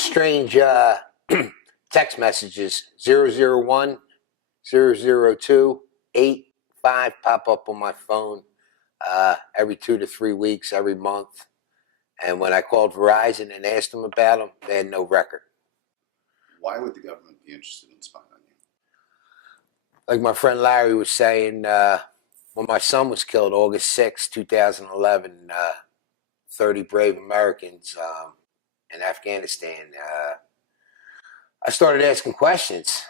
strange text messages. 001 002 85 pop up on my phone every 2 to 3 weeks, every month. And when I called Verizon and asked them about them, they had no record. Why would the government be interested in spying on you? Like my friend Larry was saying, when my son was killed, August 6, 2011, 30 brave Americans in Afghanistan, I started asking questions.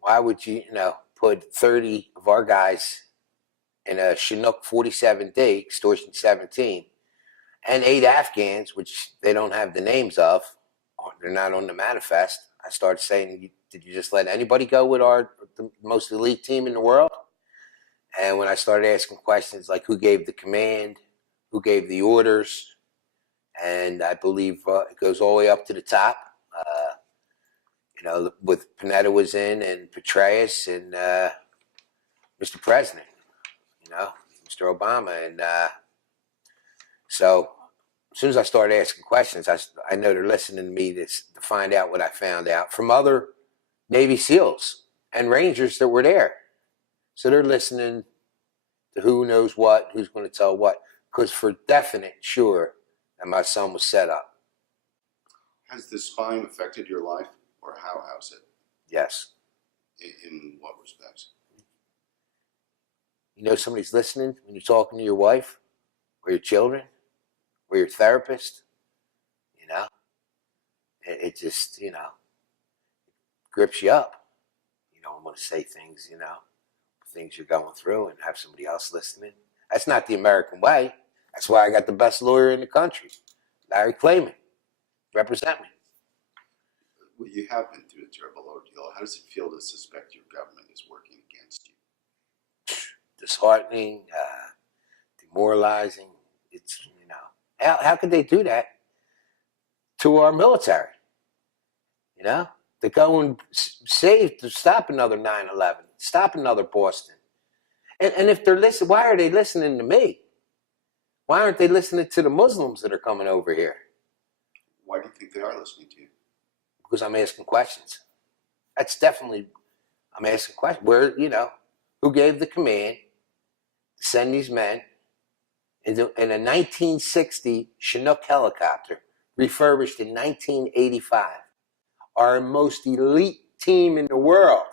Why would you, put 30 of our guys in a Chinook 47D, extortion 17, and 8 Afghans, which they don't have the names of, they're not on the manifest. I started saying, did you just let anybody go with the most elite team in the world? And when I started asking questions like who gave the command, who gave the orders, and I believe it goes all the way up to the top, with Panetta was in and Petraeus and Mr. President, Mr. Obama. And so as soon as I started asking questions, I know they're listening to me to find out what I found out from other Navy SEALs and Rangers that were there. So they're listening to who knows what, who's going to tell what, because for definite sure that my son was set up. Has the spying affected your life, or how has it? Yes. In what respects? Somebody's listening when you're talking to your wife or your children or your therapist. It just, grips you up. You don't want to say things, things you're going through and have somebody else listening. That's not the American way. That's why I got the best lawyer in the country, Larry Klayman. Represent me. Well, you have been through a terrible ordeal. How does it feel to suspect your government is working against you? Disheartening, demoralizing. It's, how could they do that to our military? To go and to stop another 9/11, stop another Boston. And if they're listening, why are they listening to me? Why aren't they listening to the Muslims that are coming over here? Why do you think they are listening to you? Because I'm asking questions. That's definitely, I'm asking questions. Where, who gave the command to send these men in a 1960 Chinook helicopter, refurbished in 1985, our most elite team in the world,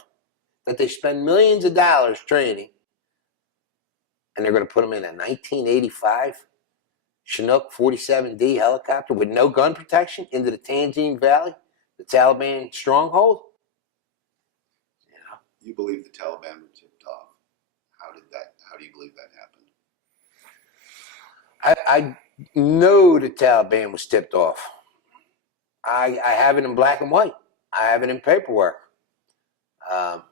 that they spend millions of dollars training, and they're going to put them in a 1985 Chinook 47D helicopter with no gun protection into the Tanjin Valley, the Taliban stronghold? You believe the Taliban were tipped off. How do you believe that happened? I know the Taliban was tipped off. I have it in black and white. I have it in paperwork. Was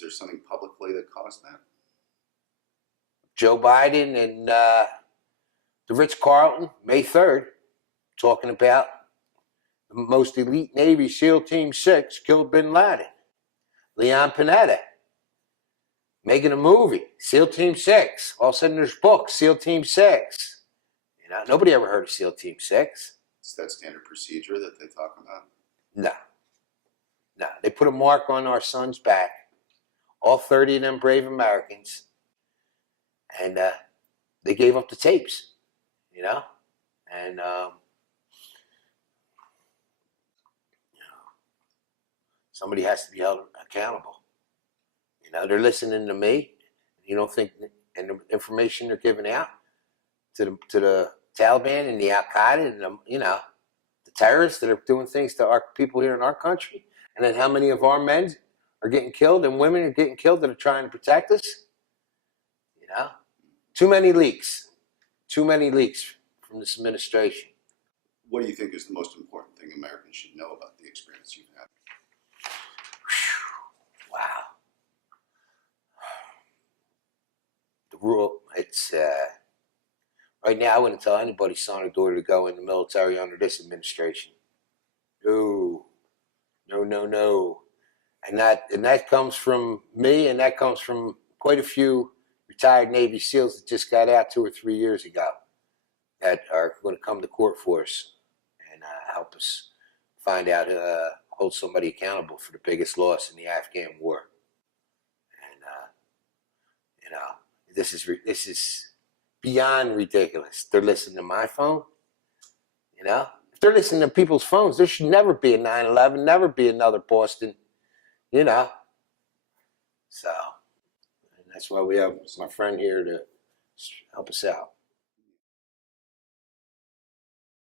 there something publicly that caused that? Joe Biden and the Ritz-Carlton, May 3rd, talking about the most elite Navy SEAL Team 6 killed bin Laden. Leon Panetta making a movie, SEAL Team 6. All of a sudden there's books, SEAL Team 6. Nobody ever heard of SEAL Team 6. Is that standard procedure that they talk about? No. They put a mark on our son's back, all 30 of them brave Americans, and they gave up the tapes, and somebody has to be held accountable. They're listening to me. You don't think, and the information they're giving out to the Taliban and the Al Qaeda and the terrorists that are doing things to our people here in our country, and then how many of our men are getting killed and women are getting killed that are trying to protect us. Too many leaks from this administration. What do you think is the most important thing Americans should know about the experience you've had? Wow. The rule, it's, right now I wouldn't tell anybody's son or daughter to go in the military under this administration. No. And that comes from me, and that comes from quite a few retired Navy SEALs that just got out 2 or 3 years ago that are going to come to court for us and help us find out, hold somebody accountable for the biggest loss in the Afghan war. And you know, this is beyond ridiculous. They're listening to my phone. You know, if they're listening to people's phones, there should never be a 9/11, never be another Boston. You know, so and that's why we have my friend here to help us out.